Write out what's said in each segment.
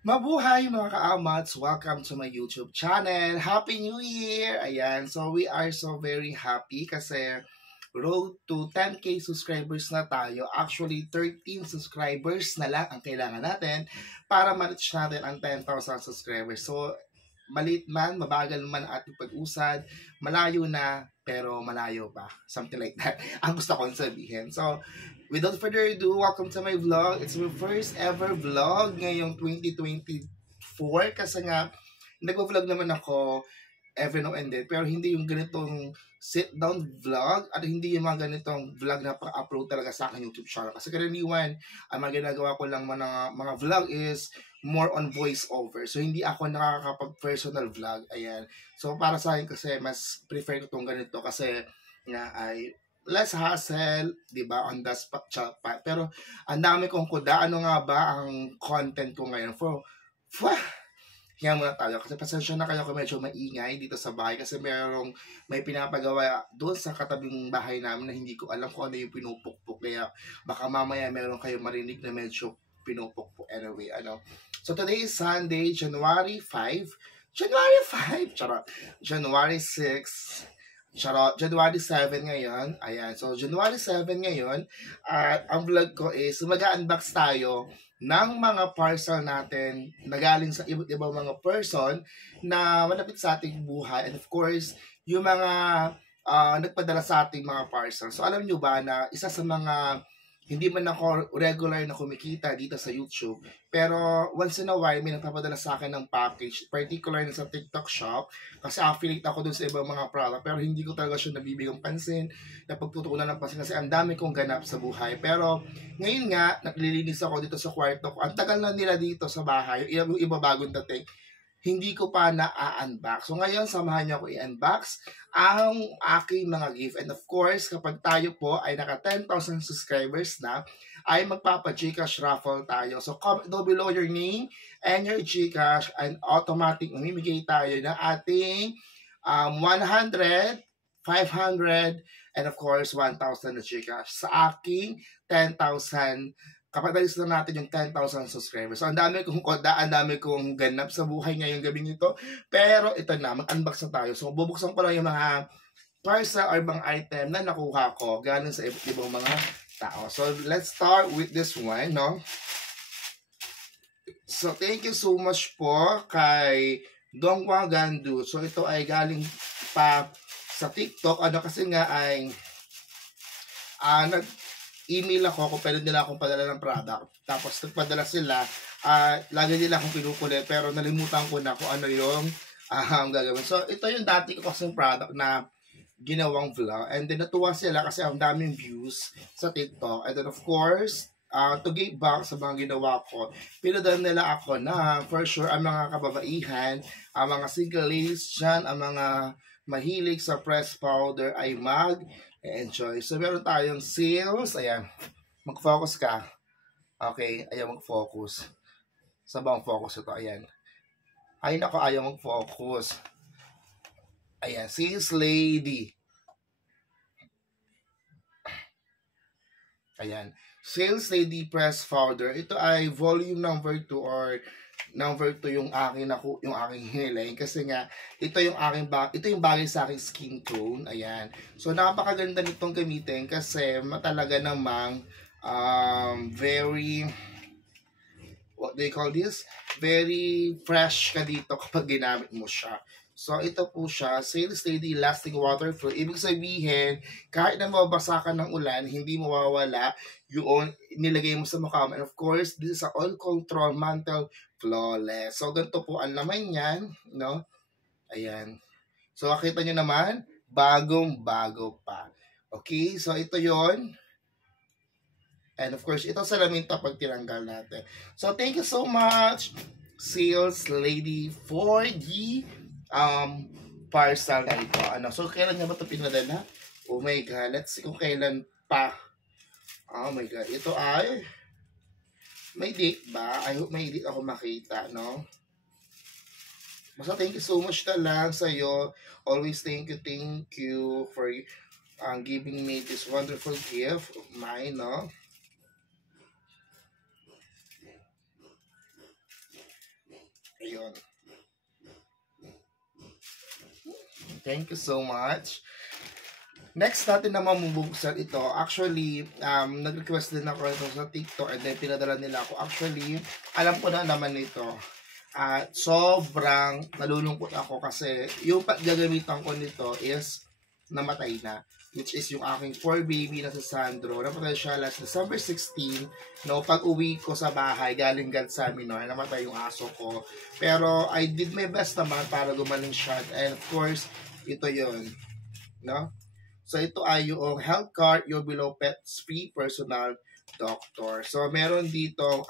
Mabuhay mga kaamats! Welcome to my YouTube channel. Happy New Year! Ayan, so we are so very happy kasi road to 10k subscribers na tayo. Actually, 13 subscribers na lang ang kailangan natin para ma-reach natin ang 10,000 subscribers. So, malit man, mabagal man ating pag-usad, malayo na, pero malayo pa. Something like that. Ang gusto kong sabihin. So, without further ado, welcome to my vlog. It's my first ever vlog ngayong 2024 kasi nga, nag-vlog naman ako every now and then, pero hindi yung ganitong sit-down vlog at hindi yung mga ganitong vlog na pa-upload talaga sa aking YouTube channel. Kasi karaniwan, ang mga ginagawa ko lang mga vlog is more on voice over. So, hindi ako nakakapag-personal vlog. Ayan. So, para sa akin kasi, mas prefer ko itong ganito kasi nga ay less hassle, di ba, on the spot. Pero, ang dami kong kuda. Ano nga ba ang content ko ngayon? Kaya muna tayo kasi pasensya na kayo kung medyo maingay dito sa bahay kasi may pinapagawa doon sa katabing bahay namin na hindi ko alam kung ano yung pinupukpok kaya baka mamaya meron kayo marinig na medyo pinupukpok anyway so today is Sunday, January 5, charot, January 6, charot, January 7 ngayon, ayan, so January 7 ngayon at ang vlog ko is mag-unbox tayo ng mga parcel natin na galing sa iba't ibang mga person na malapit sa ating buhay and of course yung mga nagpadala sa ating mga parcel. So alam nyo ba na isa sa mga hindi man ako regular na kumikita dito sa YouTube, pero once in a while may nagpapadala sa akin ng package, particular na sa TikTok shop, kasi affiliate ako dun sa ibang mga product, pero hindi ko talaga siya nabibigang pansin, napagtutuunan ng pansin kasi ang dami kong ganap sa buhay. Pero ngayon nga, naglilinis ako dito sa kwarto ko. Ang tagal na nila dito sa bahay, yung iba bagong dating, hindi ko pa na-unbox. So ngayon, samahan niyo ako i-unbox ang aking mga gift. And of course, kapag tayo po ay naka 10,000 subscribers na, ay magpapa-Gcash raffle tayo. So comment down below your name and your Gcash and automatic mamimigay tayo ng ating 100, 500, and of course, 1,000 na Gcash sa aking 10,000 kapag nalis na natin yung 10,000 subscribers. So, ang dami kong koda, ang dami kong ganap sa buhay ngayong gabi nito. Pero, ito na, mag-unbox na tayo. So, bubuksan ko lang yung mga parcel or mga item na nakuha ko galing sa iba't ibang mga tao. So, let's start with this one, no? So, thank you so much po kay Dongwa Gandu. So, ito ay galing pa sa TikTok. Kasi nga ay email ako kung pwede nila akong padala ng product. Tapos nagpadala sila, lagi nila akong pinukulit pero nalimutan ko na kung ano yung gagawin. So ito yung dati ko kasing product na ginawang vlog. And then natuwa sila kasi ang daming views sa TikTok. And then of course, to give back sa mga ginawa ko, pinadala nila ako na for sure ang mga kababaihan, ang mga single ladies dyan, ang mga mahilig sa press powder ay enjoy. So, meron tayong sales. Ayan. Mag-focus ka. Okay. Ayan, mag-focus. Sa bang focus ito? Ayan. Ay, nako, ayaw mag-focus. Ayan. Sales lady. Ayan. Sales lady press powder. Ito ay volume number 2 or number 2 yung aking hiniling kasi nga ito yung bagay sa aking skin tone. Ayan. So napakaganda nitong gamitin kasi talaga namang very what they call this? Very fresh ka dito kapag ginamit mo siya. So, ito po siya, Sales Lady Lasting Waterproof. Ibig sabihin, kahit na mabasa ka ng ulan, hindi mawawala yung nilagay mo sa mukha mo. And of course, this is a oil control mantle flawless. So, ganito po ang laman niyan, no? Ayan. So, nakita nyo naman, bagong-bago pa. Okay, so ito yon. And of course, ito salamin to pag tinanggal natin. So, thank you so much, Sales Lady, for the parcel na ito. So, kailan nga ba ito pinadala? Oh my God. Let's see kung kailan pa. Oh my God. Ito ay may date ba? I hope may date ako makita, no? Basta thank you so much na lang sa'yo. Always thank you for giving me this wonderful gift of mine, no? Thank you so much. Next natin na mamubuksan ito. Actually, nag-request din ako ito sa TikTok and then pinadala nila ako. Actually, alam ko na naman ito. At sobrang nalulungkot ako kasi yung gagamitan ko nito is namatay na. Which is yung aking 4 baby na si Sandro. Namatay siya last December 16. No, pag uwi ko sa bahay, galing Gansamino, namatay yung aso ko. Pero I did my best naman para gumaling siya. And of course, ito yon, no? So, ito ay yung health card, your below pets free personal doctor. So, meron dito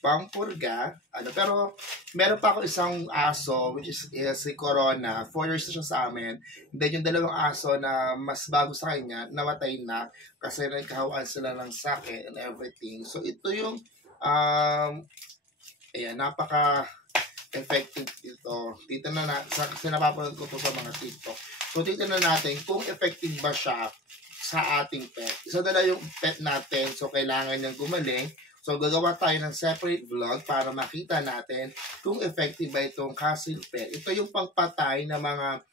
pangpurga. Pero, meron pa ako isang aso, which is si Corona. 4 years na siya sa amin. Then, yung dalawang aso na mas bago sa kanya, namatay na kasi nagkahawaan sila ng sakit and everything. So, ito yung, ayan, napaka-effective ito. Dito na kasi napapanood ko to sa mga TikTok. So, titignan natin kung effective ba siya sa ating pet. Isa na yung pet natin, so kailangan niyang gumaling. So, gagawa tayo ng separate vlog para makita natin kung effective ba itong castle pet. Ito yung pangpatay ng mga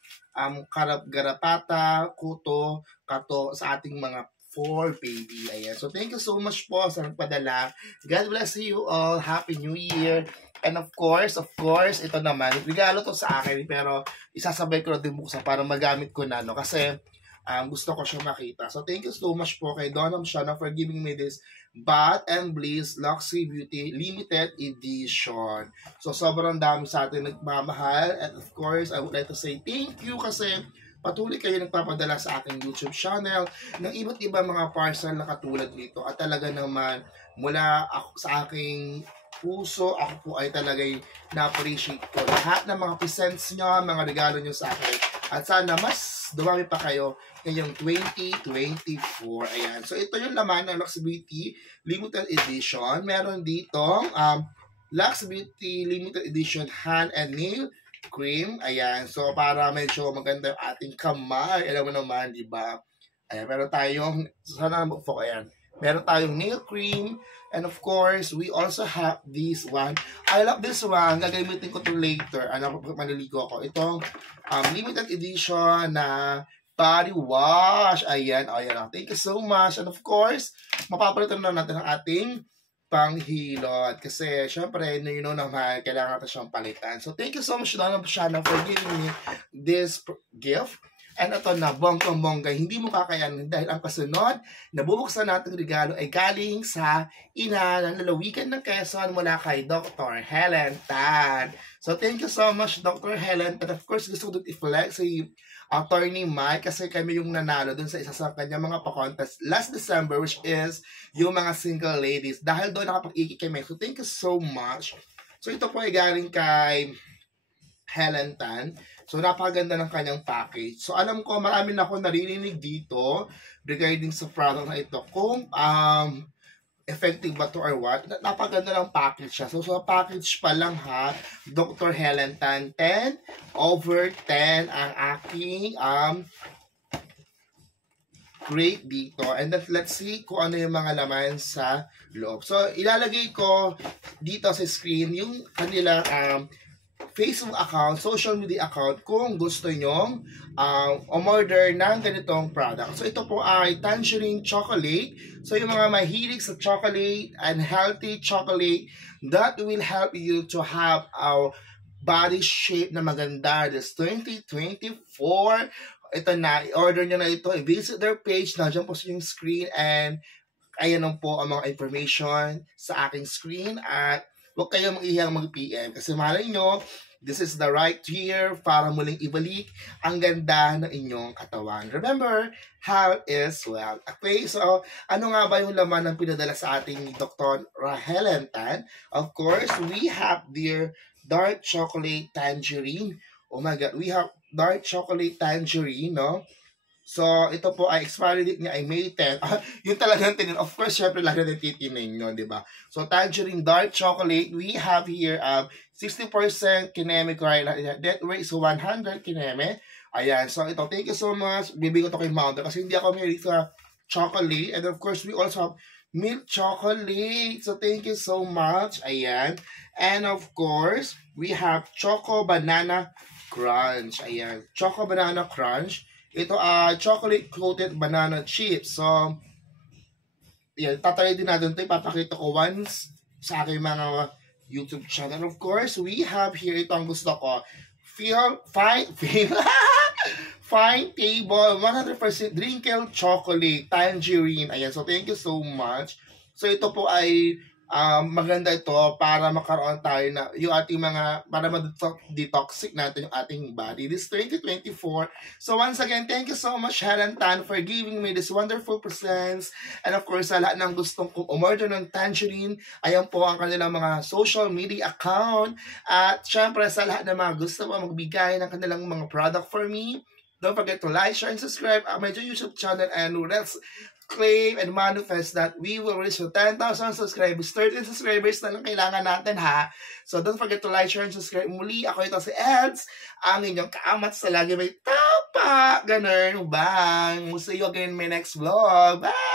garapata, kuto, kato sa ating mga 4 baby. Ayan. So, thank you so much po sa nagpadala. God bless you all. Happy New Year. And of course, ito naman, regalo to sa akin, pero isasabay ko na din buksan para magamit ko na, no? Kasi gusto ko siya makita. So, thank you so much po kay Donam Shana for giving me this Bath and Bliss Luxury Beauty Limited Edition. So, sobrang dami sa atin nagmamahal. And of course, I would like to say thank you kasi patuloy kayo nagpapadala sa aking YouTube channel ng iba't ibang mga parcel na katulad nito. At talaga naman, mula ako sa aking puso, ako po ay talagay na-appreciate ko lahat ng mga presents nyo, mga regalo nyo sa akin. At sana mas dumami pa kayo ngayong 2024. Ayan. So, ito yung laman ng Lux Beauty Limited Edition. Meron dito Lux Beauty Limited Edition Hand and Nail Cream. Ayan. So, para medyo maganda yung ating kamay. Alam mo naman, di ba? Ayan. Meron tayong, sana mag-focus. Ayan. Meron tayong nail cream. And of course, we also have this one. I love this one. Gagamitin ko to later. Maliligo ako. Itong limited edition na body wash. Ayan. Ayan. Thank you so much. And of course, mapapalitan na natin ang ating panghilot. Kasi, syempre, you know naman, kailangan natin siyang palitan. So, thank you so much, Donna Shana, for giving me this gift. And ito na, bonggang-bongga, hindi mo kakayanin dahil ang kasunod na bubuksan nating regalo ay galing sa ina ng lalawigan ng Quezon mula kay Dr. Helen Tan. So, thank you so much, Dr. Helen. And of course, gusto ko doon i-flex si Attorney Mike kasi kami yung nanalo dun sa isa sa kanya mga pa-contest last December, which is yung mga single ladies. Dahil doon nakapag-iki kami. So, thank you so much. So, ito po ay galing kay Helen Tan. So, napakaganda ng kanyang package. So, alam ko, marami na ako naririnig dito regarding sa product na ito. Kung effective ba to or what. Napakaganda ng package siya. So, sa package pa lang ha, Dr. Helen Tan, 10/10 ang aking grade dito. And then, let's see kung ano yung mga laman sa loob. So, ilalagay ko dito sa screen yung kanilang Facebook account, social media account kung gusto nyong umorder ng ganitong product. So, ito po ay tangerine chocolate. So, yung mga mahilig sa chocolate and healthy chocolate, that will help you to have a body shape na maganda this 2024. Ito na, i-order nyo na ito, i-visit their page, nandiyan po sa yung screen, and ayan po ang mga information sa aking screen. At huwag kayong mag-ihang mag-PM kasi malay nyo, this is the right year para muling ibalik ang ganda ng inyong katawan. Remember, health is wealth. Okay, so ano nga ba yung laman ng pinadala sa ating ni Dr. Helen Tan? Of course, we have their dark chocolate tangerine. Oh my God, we have dark chocolate tangerine, no? So, ito po ay expiry date niya ay May 10. Yung talagang tinin. Of course, syempre, lagi natin titinin nyo, di ba? So, tangerine dark chocolate, we have here 60% kineme that weight is 100 kineme. Ayan. So, ito, thank you so much. Bibigyan ko ito kay Mounder kasi hindi ako mahilig sa chocolate. And of course, we also have milk chocolate. So, thank you so much. Ayan. And of course, we have choco banana Crunch. Ayan. Choco Banana Crunch. Ito chocolate-coated banana chips. So, yan, tatry din natin ito. Ipapakita ko once sa aking mga YouTube channel. Of course, we have here, ito ang gusto ko. Fine Table 100% Drinkle Chocolate Tangerine. Ayan, so thank you so much. So ito po ay maganda ito para makaroon tayo na yung ating mga, para ma-detoxic natin yung ating body this 2024. So once again, thank you so much Helen Tan for giving me this wonderful presents. And of course, sa lahat ng gustong umorder ng Tangerine, ayan po ang kanilang mga social media account. At syempre sa lahat ng mga gusto mo magbigay ng kanilang mga product for me, don't forget to like, share, and subscribe on my YouTube channel, and let's claim and manifest that we will reach 10,000 subscribers. 13 subscribers na lang kailangan natin, ha? So don't forget to like, share, and subscribe. Muli, ako ito si Eds, ang inyong kaamat sa lagi may tapa. Ganun, bang. We'll see you again in my next vlog. Bye!